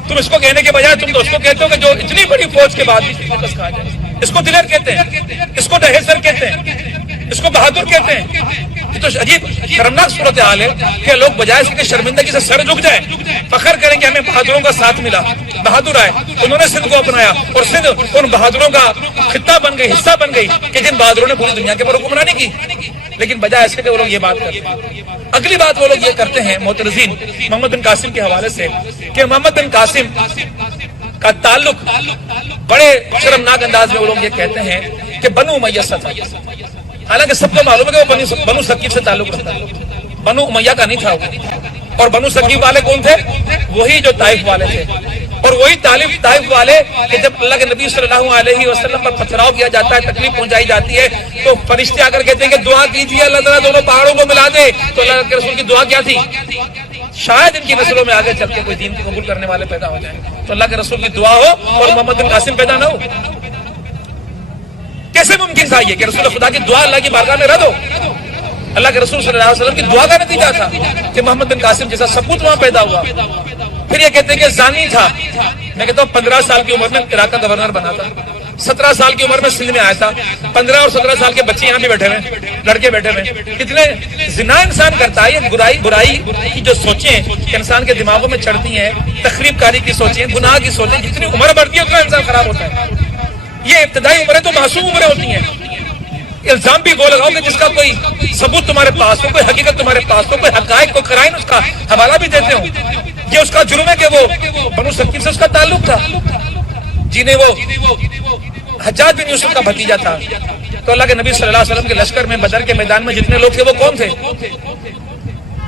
تم اس کو کہنے کے بجائے تم تو اس کو کہتے ہو کہ جو اتنی بڑی فوج کے بعد بھی شکست کھا جائے. اس کو دلیر کہتے ہیں، اس کو دہیسر کہتے ہیں، اس کو بہادر کہتے ہیں. یہ تو عجیب شرمناک صورتحال ہے کہ لوگ بجائے اس کے شرمندگی سے سر جھک جائیں، فخر کریں کہ ہمیں بہادروں کا ساتھ ملا، بہادر آئے، انہوں نے سندھ کو اپنایا اور سندھ ان بہادروں کا خطہ بن گئی، حصہ بن گئی کہ جن بہادروں نے پوری دنیا کے اوپر حکمرانی کی. لیکن بجائے ایسے کہ وہ لوگ یہ بات کرتے ہیں. اگلی بات وہ لوگ یہ کرتے ہیں معترضین محمد بن قاسم کے حوالے سے کہ محمد بن قاسم کا تعلق بڑے شرمناک انداز میں وہ لوگ یہ کہتے ہیں کہ بنو امیہ سے تھا. حالانکہ سب کو معلوم ہے کہ وہ بنو ثقیف سے تعلق رکھتا ہے، بنو امیہ کا نہیں تھا وہ. اور بنو ثقیف والے کون تھے؟ وہی جو طائف والے تھے، اور وہی طائف والے کہ جب اللہ کے نبی صلی اللہ علیہ وسلم پر پتھراؤ کیا جاتا ہے، تکلیف پہنچائی جاتی ہے، تو فرشتے آ کر کہتے ہیں کہ دعا کیجیے اللہ تعالیٰ دونوں پہاڑوں کو ملا دے. تو اللہ کے رسول کی دعا کیا تھی؟ شاید ان کی نسلوں میں آگے چل کے کوئی دین کو قبول کرنے والے پیدا ہو جائیں. تو اللہ کے رسول کی دعا ہو اور محمد بن قاسم پیدا نہ ہو. کیسے ممکن تھا یہ کہ رسول خدا کی دعا اللہ کی بارگاہ میں رد ہو؟ اللہ کے رسول صلی اللہ علیہ وسلم کی دعا کا نتیجہ تھا کہ محمد بن قاسم جیسا سپوت وہاں پیدا ہوا. پھر یہ کہتے ہیں کہ زانی تھا. میں کہتا ہوں 15 سال کی عمر میں عراق کا گورنر بنا تھا، 17 سال کی عمر میں سندھ میں آیا تھا. 15 اور 17 سال کے بچے یہاں بھی بیٹھے ہوئے، لڑکے بیٹھے ہوئے. کتنے زنا انسان کرتا ہے. یہ برائی کی جو سوچیں کہ انسان کے دماغوں میں چڑھتی ہیں، تخریب کاری کی سوچیں، گناہ کی سوچیں، جتنی عمر بڑھتی ہے اتنا انسان خراب ہوتا ہے. یہ ابتدائی عمریں تو معصوم عمریں ہوتی ہیں. الزام بھی وہ لگاؤ کہ جس کا کوئی ثبوت تمہارے پاس ہو، کوئی حقیقت تمہارے پاس ہو، کوئی حقائق کو قرائن اس کا حوالہ بھی دیتے ہو. یہ اس کا جرم ہے کہ وہ بنو ثقیف سے اس کا تعلق تھا، جنہیں وہ حجاج بن یوسف کا بھتیجا تھا. تو اللہ کے نبی صلی اللہ علیہ وسلم کے لشکر میں بدر کے میدان میں جتنے لوگ تھے وہ کون تھے؟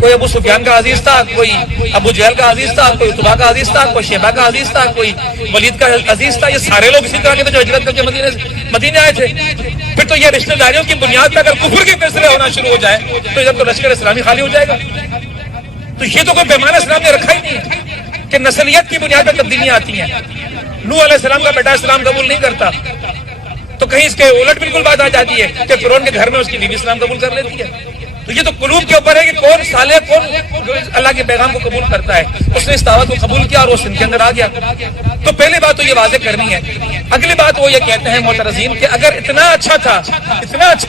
کوئی ابو سفیان کا عزیز تھا، کوئی ابو جہل کا عزیز تھا، کوئی عتبہ کا عزیز تھا، کوئی شیبہ کا عزیز تھا، کوئی ولید کا عزیز تھا. یہ سارے لوگ اسی طرح کے تھے جو ہجرت کر کے مدینے آئے تھے. پھر تو یہ رشتہ داریوں کی بنیاد پر اگر کفر کے فیصلے ہونا شروع ہو جائے تو ادھر تو لشکر اسلامی خالی ہو جائے گا. تو یہ تو کوئی پیمانہ اسلام نے رکھا ہی نہیں ہے کہ نسلیت کی بنیاد پر تبدیلیاں آتی ہیں. نوح علیہ السلام کا بیٹا اسلام قبول نہیں کرتا تو کہیں اس کے الٹ بالکل بات آ جاتی ہے کہ فرعون کے گھر میں اس کی بیوی اسلام قبول کر لیتی ہے. تو یہ تو قلوب کے اوپر ہے کہ کون صالح، کون اللہ کے پیغام کو قبول کرتا ہے. اس نے اس دعوت کو قبول کیا اور وہ سندھ کے اندر آ گیا. تو پہلی بات تو یہ واضح کرنی ہے. اگلی بات وہ یہ کہتے ہیں معترضین کہ اگر اتنا اچھا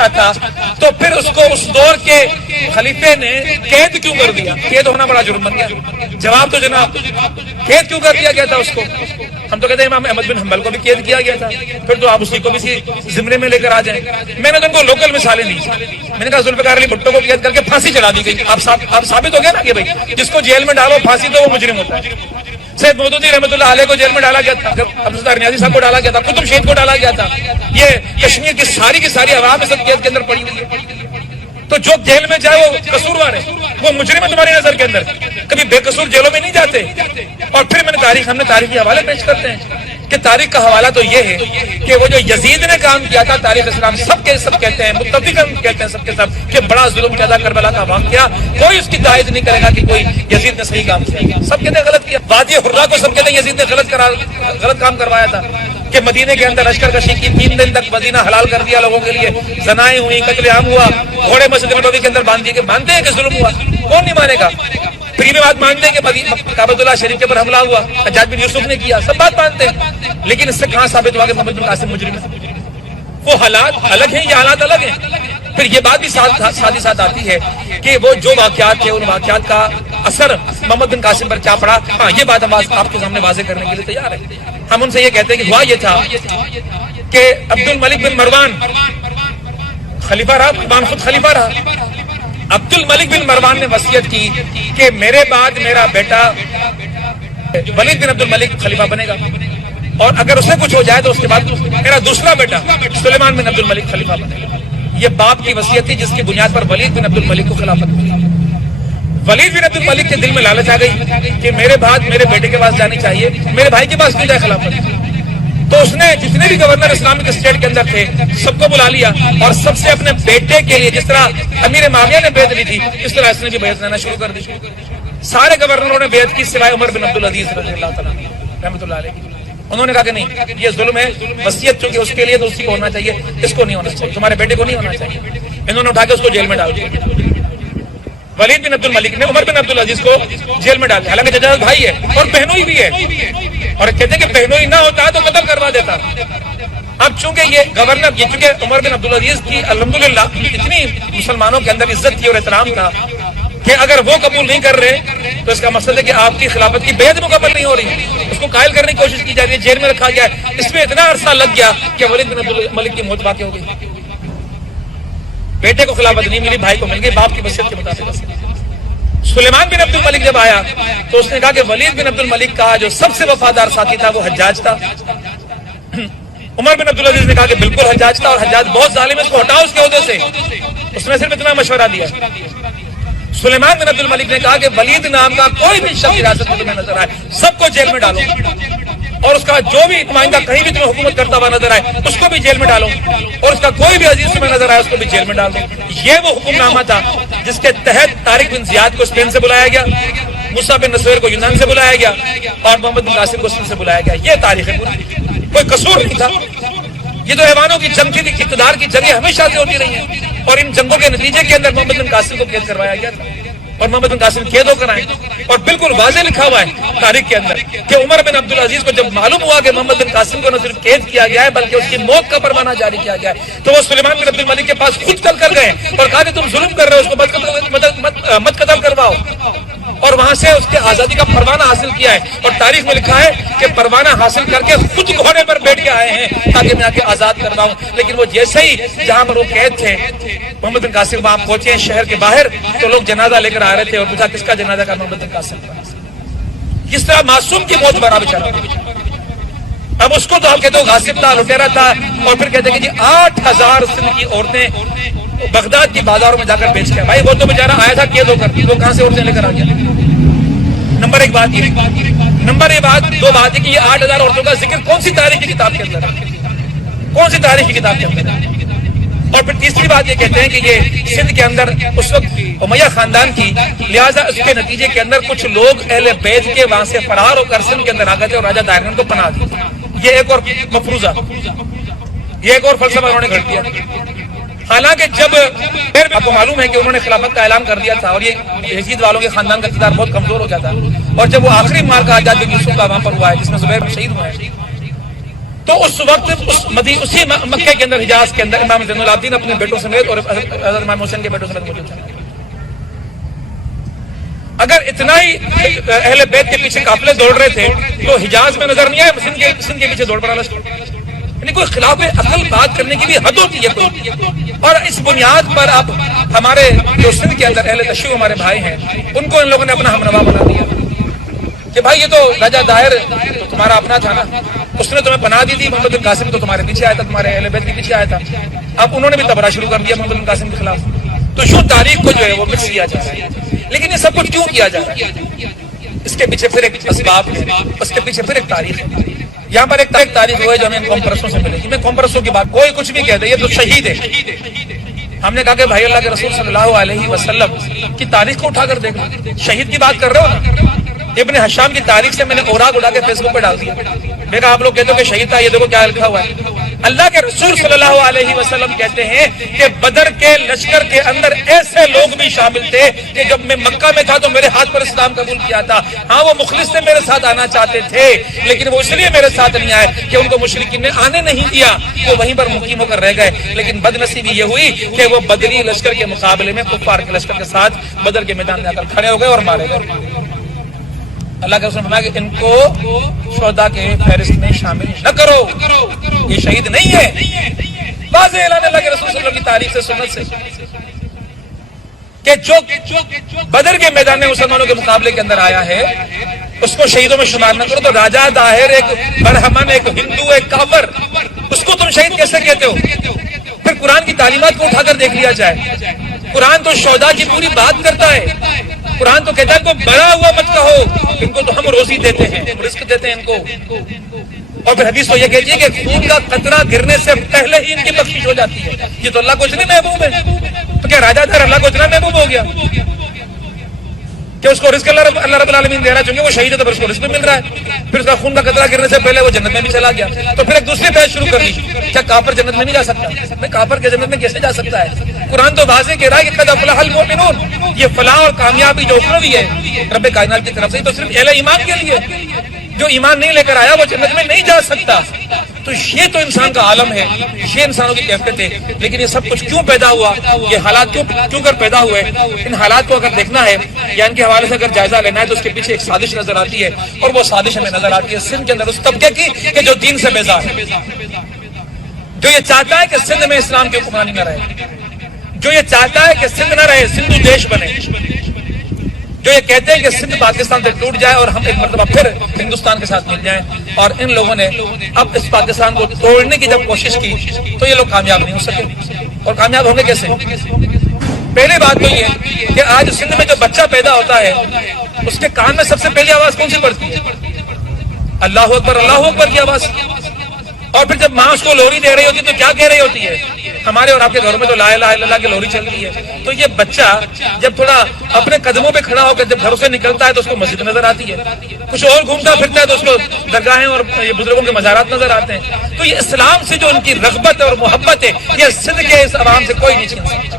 تھا تو پھر اس کو اس دور کے خلیفے نے قید کیوں کر دیا؟ قید ہونا بڑا جرم بن گیا. جواب تو جناب، قید کیوں کر دیا گیا تھا اس کو؟ ہم تو کہتے ہیں امام احمد بن حنبل کو بھی قید کیا گیا تھا، پھر تو آپ اسی کو بھی زمرے میں لے کر آ جائیں. میں نے تو ان کو لوکل مثالیں دی. میں نے کہا ذوالفقار علی بھٹو کو قید کر کے پھانسی چلا دی گئی. آپ ثابت ہو گیا نا کہ بھائی جس کو جیل میں ڈالو پھانسی تو وہ مجرم ہوتا ہے. سید مودودی رحمۃ اللہ علیہ کو جیل میں ڈالا گیا تھا، عبدالستار نیازی صاحب کو ڈالا گیا تھا، قطب شہید کو ڈالا گیا تھا. یہ کشمیر کی ساری عوام اس قید کے اندر پڑی ہوئی ہے. تو جو جیل میں جائے وہ قصوروار ہے، وہ مجرم ہے تمہاری نظر کے اندر. کبھی بے قصور جیلوں میں نہیں جاتے. اور پھر ہم نے تاریخی حوالے پیش کرتے ہیں کہ تاریخ کا حوالہ تو یہ ہے کہ وہ جو یزید نے کام کیا تھا، تاریخ اسلام سب کہتے ہیں، متفقاً کہتے ہیں سب کے سب کہ بڑا ظلم کیا تھا کربلا کا واقعہ. کوئی اس کی تائید نہیں کرے گا کہ کوئی یزید نے صحیح کام کیا. سب کہتے ہیں غلط کیا. وادی حرہ کو سب کہتے ہیں یزید نے غلط کام کروایا تھا کہ مدینے کے اندر لشکر کشی کی، 3 دن تک مدینہ حلال کر دیا لوگوں کے لیے، زنائیں ہوئی، قتل عام ہوا، گھوڑے مسجد نبوی کے اندر باندھ دیے. کہ مانتے ہیں کہ ظلم ہوا؟ کون نہیں مانے گا؟ پھر یہ بات مانتے ہیں کہ کعبۃ اللہ شریف کے پر حملہ ہوا، حجاج بن یوسف نے کیا، سب بات مانتے ہیں. لیکن اس سے کہاں ثابت ہوا کہ محمد بن قاسم مجرم ہے؟ وہ حالات الگ ہیں، یہ حالات الگ ہیں. پھر یہ بات بھی ساتھ ہی ساتھ آتی ہے کہ وہ جو واقعات تھے ان واقعات کا اثر محمد بن قاسم پر کیا پڑا. ہاں یہ بات ہم آپ کے سامنے واضح کرنے کے لیے تیار ہیں. ہم ان سے یہ کہتے ہیں کہ ہوا یہ تھا کہ عبد الملک بن مروان خلیفہ رہا، مروان خود خلیفہ رہا. عبد الملک بن مروان نے وصیت کی کہ میرے بعد میرا بیٹا ولید بن عبد الملک خلیفہ بنے گا، اور اگر اسے کچھ ہو جائے تو اس کے بعد میرا دوسرا بیٹا سلیمان بن عبد الملک خلیفہ بنے گا. یہ باپ کی وصیت تھی جس کی بنیاد پر ولید بن عبد الملک کو خلافت ملی. ولید بن عبد الملک کے دل میں لالچ آ گئی کہ میرے بعد میرے بیٹے کے پاس جانی چاہیے، میرے بھائی کے پاس کیوں جائے خلافت. تو اس نے جتنے بھی گورنر اسلامک اسٹیٹ کے اندر تھے سب کو بلا لیا اور سب سے اپنے بیٹے کے لیے، جس طرح امیر معاویہ نے بیعت لی تھی اس طرح اس نے بھی بیعت لینا شروع کر دی. سارے گورنروں نے بیعت کی سوائے عمر بن عبدالعزیز رضی اللہ تعالیٰ رحمۃ اللہ علیہ. انہوں نے کہا کہ نہیں، یہ ظلم ہے، وصیت چونکہ اس کے لیے تو اسی کو ہونا چاہیے، اس کو نہیں ہونا چاہیے، تمہارے بیٹے کو نہیں ہونا چاہیے. انہوں نے اٹھا کے اس کو جیل میں ڈال دیا. ولید بن عبد الملک نے عمر بن عبدالعزیز کو جیل میں ڈال دیا، حالانکہ چچا بھائی ہے اور بہنوئی بھی ہے، اور کہتے ہیں کہ بہنوئی نہ ہوتا تو قتل کروا دیتا. اب چونکہ یہ گورنر، چونکہ عمر بن عبدالعزیز کی الحمدللہ اتنی مسلمانوں کے اندر عزت تھی اور احترام تھا کہ اگر وہ قبول نہیں کر رہے تو اس کا مقصد ہے کہ آپ کی خلافت کی بیعت مکمل نہیں ہو رہی. اس کو قائل کرنے کی کوشش کی جا رہی ہے، جیل میں رکھا گیا ہے. اس میں اتنا عرصہ لگ گیا کہ ولید بن عبد الملک کی موت واقع ہو گئی. بیٹے کو خلافت نہیں ملی، بھائی کو مل گئی باپ کی وصیت کے مطابق. سلیمان بن عبد الملک جب آیا تو اس نے کہا کہ ولید بن عبد الملک کا جو سب سے وفادار ساتھی تھا وہ حجاج تھا. عمر بن عبدالعزیز نے کہا کہ بالکل حجاج تھا، اور حجاج بہت ظالم ہے، اس کو ہٹاؤ اس کے عہدے سے. اس نے صرف اتنا مشورہ دیا. سلیمان بن عبد الملک نے کہا کہ ولید نام کا کوئی بھی شخص حراست میں تمہیں نظر آئے سب کو جیل میں ڈالو، اور اس کا جو بھی نمائندہ کہیں بھی تمہیں حکومت کرتا ہوا نظر آئے اس کو بھی جیل میں ڈالو، اور اس کا کوئی بھی عزیز تمہیں نظر آئے اس کو بھی جیل میں ڈال دو. یہ وہ حکم نامہ تھا جس کے تحت طارق بن زیاد کو اسپین سے بلایا گیا، موسیٰ بن نصیر کو یونان سے بلایا گیا، اور محمد بن قاسم کو سندھ سے بلایا گیا. یہ تاریخ ہے پوری، کوئی قصور نہیں تھا. یہ تو حیوانوں کی جنگ تھی، اقتدار کی جنگیں ہمیشہ سے ہوتی رہی ہیں، اور ان جنگوں کے نتیجے کے اندر محمد بن قاسم کو قید کروایا گیا تھا، اور محمد بن قاسم قید ہو کر آئے. اور بالکل واضح لکھا ہوا ہے تاریخ کے اندر کہ عمر بن عبدالعزیز کو جب معلوم ہوا کہ محمد بن قاسم کو نہ صرف قید کیا گیا ہے بلکہ اس کی موت کا پروانہ جاری کیا گیا ہے، تو وہ سلیمان بن عبد الملک کے پاس خود چل کر گئے اور کہا کہ تم ظلم کر رہے ہو، اس کو مت قتل کرواؤ. اور وہاں سے اس کے آزادی کا پروانہ حاصل کیا ہے، اور تاریخ میں لکھا ہے کہ پروانہ حاصل کر کے خود گھوڑے پر بیٹھ کے آئے ہیں تاکہ میں آ کے آزاد کرواؤں. لیکن وہ جیسے ہی جہاں پر وہ قید تھے محمد بن قاسم وہاں پہنچے ہیں شہر کے باہر، تو لوگ جنازہ لے کر آ رہے تھے اور پوچھا کس کا جنازہ کا؟ محمد بن قاسم. کس طرح معصوم کی موت بنا بیچارہ. اب اس کو تو ہم کہتے ہو غاصب تھا، لٹیرا تھا، اور پھر کہتے ہیں کہ جی 8000 سندھ کی عورتیں بغداد کی بازاروں میں جا کر بیچ گیا. بھائی وہ تو بیچارہ آیا تھا قید ہو کر، وہ کہاں سے عورتیں لے کر آ گیا؟ نمبر ایک بات یہ، نمبر ایک بات دو بات ہے کہ یہ 8000 عورتوں کا ذکر کون سی تاریخ کی کتاب کے اندر ہے؟ کون سی تاریخ کی کتاب کے اندر ہے؟ اور پھر تیسری بات یہ کہتے ہیں کہ یہ سندھ کے اندر اس وقت امیہ خاندان کی، لہٰذا اس کے نتیجے کے اندر کچھ لوگ اہل بیت کے وہاں سے فرار ہو کر سندھ کے اندر آ گئے تھے اور راجہ دائرگن کو پناہ دی. یہ ایک اور مفروضہ، یہ ایک اور فلسفہ انہوں نے گھڑ دیا. حالانکہ جب آپ کو معلوم ہے کہ انہوں نے خلافت کا اعلان کر دیا تھا اور یہ یزید والوں کے خاندان کا اقتدار بہت کمزور ہو گیا تھا، اور جب وہ آخری مار کا آزاد یوسف کا وہاں پر ہوا ہے جس میں زبیر شہید ہوئے ہیں، تو اس وقت اسی مکے کے اندر، حجاز کے اندر، امام زین العابدین اپنے بیٹوں سمیت اور حضرت امام حسین کے بیٹوں سمیت موجود تھے۔ اگر اتنا ہی اہل بیت کے پیچھے قافلے دوڑ رہے تھے تو حجاز میں نظر نہیں آئے سندھ کے پیچھے دوڑ پڑا لشکر؟ یعنی کوئی خلاف عقل بات کرنے کی بھی حد ہوتی ہے کوئی، اور اس بنیاد پر اب ہمارے جو سندھ کے اندر اہل تشیع ہمارے بھائی ہیں ان کو ان لوگوں نے اپنا ہمنوا بنا دیا کہ بھائی یہ تو راجہ داہر تو تمہارا اپنا تھا نا، اس نے تمہیں پناہ دی تھی، محمد بن قاسم تو تمہارے پیچھے آیا تھا، تمہارے اہل بیت کے پیچھے آیا تھا، اب انہوں نے بھی تبرہ شروع کر دیا محمد بن قاسم کے خلاف۔ تو یوں تاریخ کو جو ہے وہ مکس کیا جا رہا ہے، لیکن یہ سب کچھ کیوں کیا جا رہا ہے؟ اس کے پیچھے پھر ایک اسباب ہے، اس کے پیچھے پھر ایک تاریخ ہے۔ یہاں پر ایک تاریخ ہوئی جو ہمیں قوم پرستوں سے ملے گی۔ میں قوم پرستوں کی بات، کوئی کچھ بھی کہتے یہ تو شہید ہے، ہم نے کہا کہ بھائی اللہ کے رسول صلی اللہ علیہ وسلم کی تاریخ کو اٹھا کر دیکھو، شہید کی بات کر رہے ہو نا۔ ابن حشام کی تاریخ سے میں نے اوراق اڑا کے فیس بک پہ ڈال دیا، میں کہا آپ لوگ کہتے ہو کہ شہید تھا، یہ دیکھو کیا لکھا ہوا ہے۔ اللہ کے رسول صلی اللہ علیہ وسلم کہتے ہیں کہ بدر کے لشکر کے اندر ایسے لوگ بھی شامل تھے کہ جب میں مکہ میں تھا تو میرے ہاتھ پر اسلام قبول کیا تھا، ہاں وہ مخلص سے میرے ساتھ آنا چاہتے تھے لیکن وہ اس لیے میرے ساتھ نہیں آئے کہ ان کو مشرکین نے آنے نہیں دیا، وہ وہیں پر مقیم ہو کر رہ گئے۔ لیکن بد نصیبی یہ ہوئی کہ وہ بدری لشکر کے مقابلے میں کفار کے لشکر کے ساتھ بدر کے میدان میں آ کر کھڑے ہو گئے اور مارے گئے۔ اللہ کے رسول نے فرمایا کہ ان کو شہداء کے فہرست میں شامل نہ کرو، یہ شہید نہیں ہے۔ واضح اعلان اللہ کے رسول صلی اللہ علیہ وسلم کی تاریخ سے، سنت سے، کہ جو بدر کے میدان میں مسلمانوں کے مقابلے کے اندر آیا ہے اس کو شہیدوں میں شمار نہ کرو۔ تو راجہ داہر ایک برہمن، ایک ہندو، ایک کافر، اس کو تم شہید کیسے کہتے ہو؟ پھر قرآن کی تعلیمات کو اٹھا کر دیکھ لیا جائے، قرآن تو شہداء کی پوری بات کرتا ہے۔ قرآن تو کہتا ہے ان کو بڑا ہوا مت کہو، ان کو تو ہم روزی دیتے ہیں، رزق دیتے ہیں ان کو۔ اور پھر حدیث تو یہ کہتی ہے کہ خون کا قطرہ گرنے سے پہلے ہی ان کی بخشش ہو جاتی ہے۔ یہ تو اللہ کو اتنے محبوب ہے، تو کیا راجہ دار اللہ کو اتنا محبوب ہو گیا کہ اس کو رزق اللہ رب العالمین دے رہا ہے؟ چونکہ وہ شہید ہے تو پھر اس کو رزق مل رہا ہے، پھر اس کا خون کا قطرہ گرنے سے پہلے وہ جنت میں بھی چلا گیا۔ تو پھر ایک دوسری بحث شروع کر دی، کیا کافر جنت میں نہیں جا سکتا؟ میں کافر کے جنت میں کیسے جا سکتا ہے؟ قرآن تو واضح کہہ رہا ہے کہ قد افلح المؤمنون، یہ فلاح اور کامیابی جو اخروی ہے رب کائنات کی طرف سے، تو صرف اہل ایمان کے لیے، جو ایمان نہیں لے کر آیا وہ جنت میں نہیں جا سکتا۔ تو یہ تو انسان کا عالم ہے، یہ انسانوں کی کیفیت ہے۔ لیکن یہ سب کچھ کیوں پیدا ہوا، یہ حالات کیوں کر پیدا ہوئے؟ ان حالات کو اگر دیکھنا ہے یا ان کے حوالے سے اگر جائزہ لینا ہے تو اس کے پیچھے ایک سازش نظر آتی ہے، اور وہ سازش ہمیں نظر آتی ہے سندھ کے اندر اس طبقے کی کہ جو دین سے بیزار ہے، جو یہ چاہتا ہے کہ سندھ میں اسلام کی حکمرانی نہ رہے، جو یہ چاہتا ہے کہ سندھ نہ رہے، سندھو دیش بنے، جو یہ کہتے ہیں کہ سندھ پاکستان سے ٹوٹ جائے اور ہم ایک مرتبہ پھر ہندوستان کے ساتھ مل جائیں۔ اور ان لوگوں نے اب اس پاکستان کو توڑنے کی جب کوشش کی تو یہ لوگ کامیاب نہیں ہو سکے، اور کامیاب ہوں گے کیسے؟ پہلی بات تو یہ کہ آج سندھ میں جو بچہ پیدا ہوتا ہے اس کے کان میں سب سے پہلی آواز کون سی پڑتی ہے؟ اللہ اکبر، اللہ اکبر کی آواز۔ اور پھر جب ماں اس کو لوری دے رہی ہوتی ہے تو کیا کہہ رہی ہوتی ہے؟ ہمارے اور آپ کے گھروں میں تو لا الہ الا اللہ کی لوری چل رہی ہے۔ تو یہ بچہ جب تھوڑا اپنے قدموں پہ کھڑا ہو کر جب گھروں سے نکلتا ہے تو اس کو مسجد نظر آتی ہے، کچھ اور گھومتا پھرتا ہے تو اس کو درگاہیں اور بزرگوں کے مزارات نظر آتے ہیں۔ تو یہ اسلام سے جو ان کی رغبت اور محبت ہے یہ سندھ کے اس عوام سے کوئی نہیں چھین سکتا۔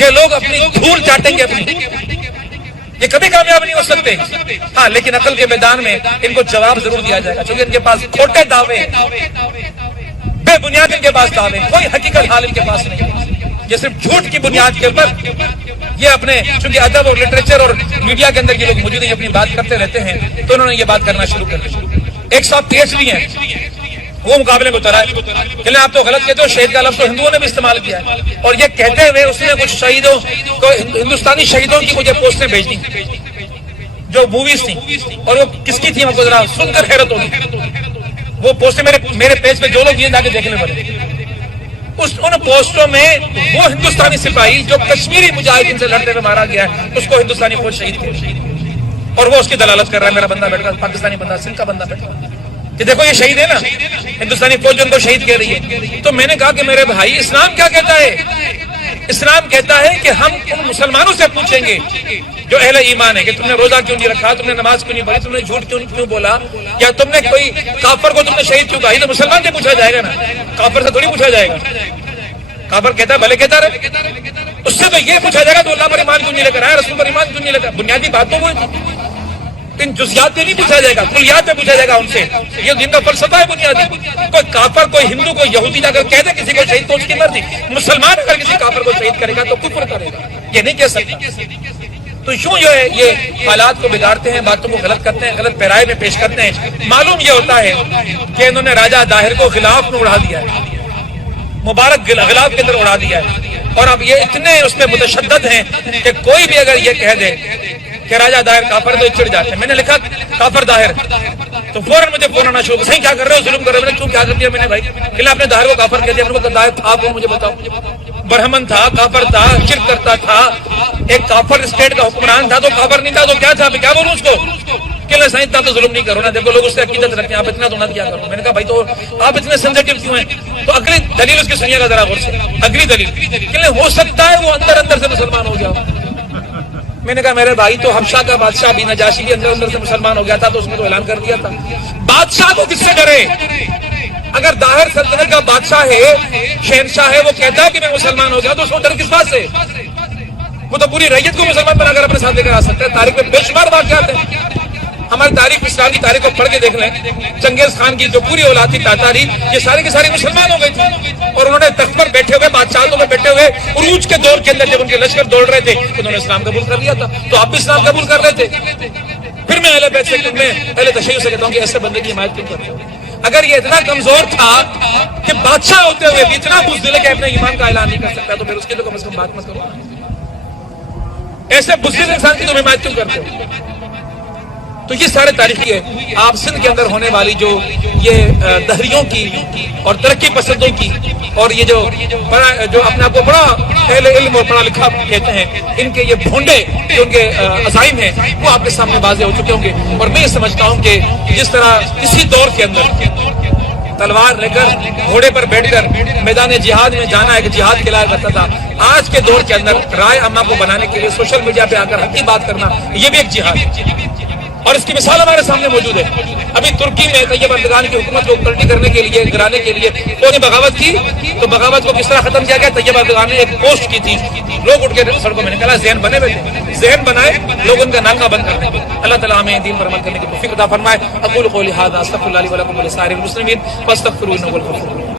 یہ لوگ اپنی دھول چاٹیں گے اپنی، یہ کبھی کامیاب نہیں ہو سکتے۔ ہاں لیکن عقل کے میدان میں ان کو جواب ضرور دیا جائے گا، کیونکہ ان کے پاس کھوٹے دعوے، بے بنیاد ان کے پاس دعوے، کوئی حقیقت حال ان کے پاس نہیں، یہ صرف جھوٹ کی بنیاد کے اوپر یہ اپنے، چونکہ ادب اور لٹریچر اور میڈیا کے اندر یہ لوگ موجود ہیں، اپنی بات کرتے رہتے ہیں، تو انہوں نے یہ بات کرنا شروع کر دی۔ ایک صاحب PhD ہیں، وہ مقابلے کو اترا ہے کہ آپ تو غلط کہتے ہو، شہید کا لفظ تو ہندوؤں نے بھی استعمال کیا ہے، اور یہ کہتے ہوئے اس نے کچھ شہیدوں کو، ہندوستانی شہیدوں کی مجھے پوسٹیں بھیج دی جو موویز تھیں، اور وہ کس کی تھی وہ ذرا سن کر حیرت ہوگی۔ وہ پوسٹیں میرے پیج پہ جو لوگ یہ جا کے دیکھنے پڑے، ان پوسٹوں میں وہ ہندوستانی سپاہی جو کشمیری مجاہدین سے لڑتے ہوئے مارا گیا ہے اس کو ہندوستانی فوج شہید کیا، اور وہ اس کی دلالت کر رہا ہے، میرا بندہ بیٹھا، پاکستانی بندہ، سندھ کا بندہ بیٹھا کہ دیکھو یہ شہید ہے نا، ہندوستانی فوج ان کو شہید کہہ رہی ہے۔ تو میں نے کہا کہ میرے بھائی اسلام کیا کہتا ہے؟ اسلام کہتا ہے کہ ہم ان مسلمانوں سے پوچھیں گے جو اہل ایمان ہے کہ تم نے روزہ کیوں نہیں رکھا، تم نے نماز کیوں نہیں پڑھی، تم نے جھوٹ کیوں بولا، یا تم نے کوئی کافر کو تم نے شہید کیوں کہا؟ یہ تو مسلمان سے پوچھا جائے گا نا، کافر سے تھوڑی پوچھا جائے گا۔ کافر کہتا ہے بھلے کہتا رہے، اس سے تو یہ پوچھا جائے گا تو اللہ پر ایمان کیوں نہیں لے کر آیا، رسول پر ایمان کیوں نہیں لے کر، بنیادی بات تو وہ ان جزیات پہ نہیں پوچھا جائے گا، کلیات پہ پوچھا جائے گا ان سے، یہ جن کا فلسفہ ہے بنیادی۔ کوئی کافر، کوئی ہندو، کوئی یہودی اگر کہہ دے کسی کو شہید تو اس کی مرضی، مسلمان اگر کسی کافر کو شہید کرے گا تو کفر کرے گا، یہ نہیں کہہ سکتا۔ تو یوں جو ہے یہ حالات کو بگاڑتے ہیں، باتوں کو غلط کرتے ہیں، غلط پیرائے میں پیش کرتے ہیں۔ معلوم یہ ہوتا ہے کہ انہوں نے راجہ داہر کو غلاف میں اڑا دیا ہے، مبارک غلاف کے اندر اڑا دیا ہے، اور اب یہ اتنے اس پہ متشدد ہیں کہ کوئی بھی اگر یہ کہہ دے کہ راجہ داہر کافر تو چڑ جاتے ہیں۔ میں نے لکھا کافر داہر تو فوراً مجھے فون آنا شروع، صحیح کیا کر رہے ہو، ظلم کر رہے ہو۔ میں نے کیوں کیا کر دیا میں نے بھائی، کہ آپ نے داہر کو کافر کہہ دیا۔ میں نے کہا داہر تھا کون مجھے بتاؤ، برہمن تھا، کافر تھا، شرک کرتا تھا، ایک کافر اسٹیٹ کا حکمران تھا، تو کافر نہیں تھا تو کیا تھا، کیا بولوں اس کو کہ میں اتنا تو ظلم نہیں کرو نا، دیکھو لوگ اس سے عقیدت رکھتے ہیں، آپ اتنا تو نہ کیا کرو۔ میں نے کہا بھائی تو آپ اتنے سینسیٹیو کیوں ہیں؟ تو اگلی دلیل اس کی سنیے گا ذرا غور سے، اگلی دلیل کہ ہو سکتا ہے وہ اندر سے مسلمان ہو گیا۔ میں نے کہا میرے بھائی تو حبشہ کا بادشاہ بھی نجاشی بھی اندر سے مسلمان ہو گیا تھا، تو اس نے تو اعلان کر دیا تھا۔ بادشاہ کو کس سے ڈرے؟ اگر داہر سلطنت کا بادشاہ ہے، شہنشاہ ہے، وہ کہتا ہے کہ میں مسلمان ہو گیا تو اس کو ڈر کس بات سے؟ وہ تو پوری ریت کو مسلمان بنا کر اپنے ساتھ لے کر آ سکتا ہے۔ تاریخ میں بے شمار واقعات ہیں، ہماری تاریخ اسلام کی تاریخ کو پڑھ کے دیکھ لیں، چنگیز خان کی جو پوری اولاد تھی تاتاری، یہ سارے کے سارے مسلمان ہو گئے تھے، اور انہوں نے تخت پر بیٹھے ہوئے، بادشاہتوں میں بیٹھے ہوئے، عروج کے دور کے اندر جب ان کے لشکر دوڑ رہے تھے تو انہوں نے اسلام قبول کر لیا تھا۔ تو آپ بھی اسلام قبول کر رہے تھے۔ پھر میں اہل بیت سے، میں اہل تشیع سے کہتا ہوں کہ ایسے بندے کی حمایت کیوں کرتے ہو؟ اگر یہ اتنا کمزور تھا کہ بادشاہ ہوتے ہوئے بھی اتنا بزدل ہے کہ اپنے ایمان کا اعلان نہیں کر سکتا، تو پھر اس کی تو کم از کم بات مت کرو۔ ایسے بزدل انسان کی تم حمایت کیوں کرتے ہو؟ تو یہ سارے تاریخی ہے۔ آپ سندھ کے اندر ہونے والی جو یہ دہریوں کی اور ترقی پسندوں کی اور یہ جو اپنے آپ کو بڑا اہل علم اور پڑھا لکھا کہتے ہیں، ان کے یہ بھونڈے جو ان کے عزائم ہیں وہ آپ کے سامنے واضح ہو چکے ہوں گے۔ اور میں یہ سمجھتا ہوں کہ جس طرح کسی دور کے اندر تلوار لے کر گھوڑے پر بیٹھ کر میدان جہاد میں جانا ایک جہاد کھلایا کرتا تھا، آج کے دور کے اندر رائے عامہ کو بنانے کے لیے سوشل میڈیا پہ آ کر حقیقی بات کرنا یہ بھی ایک جہاد ہے، اور اس کی مثال ہمارے سامنے موجود ہے۔ ابھی ترکی میں طیب اردگان کی حکومت کو پلٹی کرنے کے لیے، گرانے کے لیے انہوں نے بغاوت کی، تو بغاوت کو کس طرح ختم کیا گیا؟ طیب اردگان نے ایک پوسٹ کی تھی، لوگ اٹھ کے سڑکوں میں نکلا، ذہن بنے ہوئے تھے، ذہن بنائے لوگ ان کا ناکہ بند کرنے کے۔ اللہ تعالیٰ ہمیں دین پر عمل کرنے کی توفیق عطا فرمائے۔ اقول قولی ھذا استغفر اللہ لی ولکم ولسائر المسلمین فاستغفروہ انہ هو الغفور الرحیم۔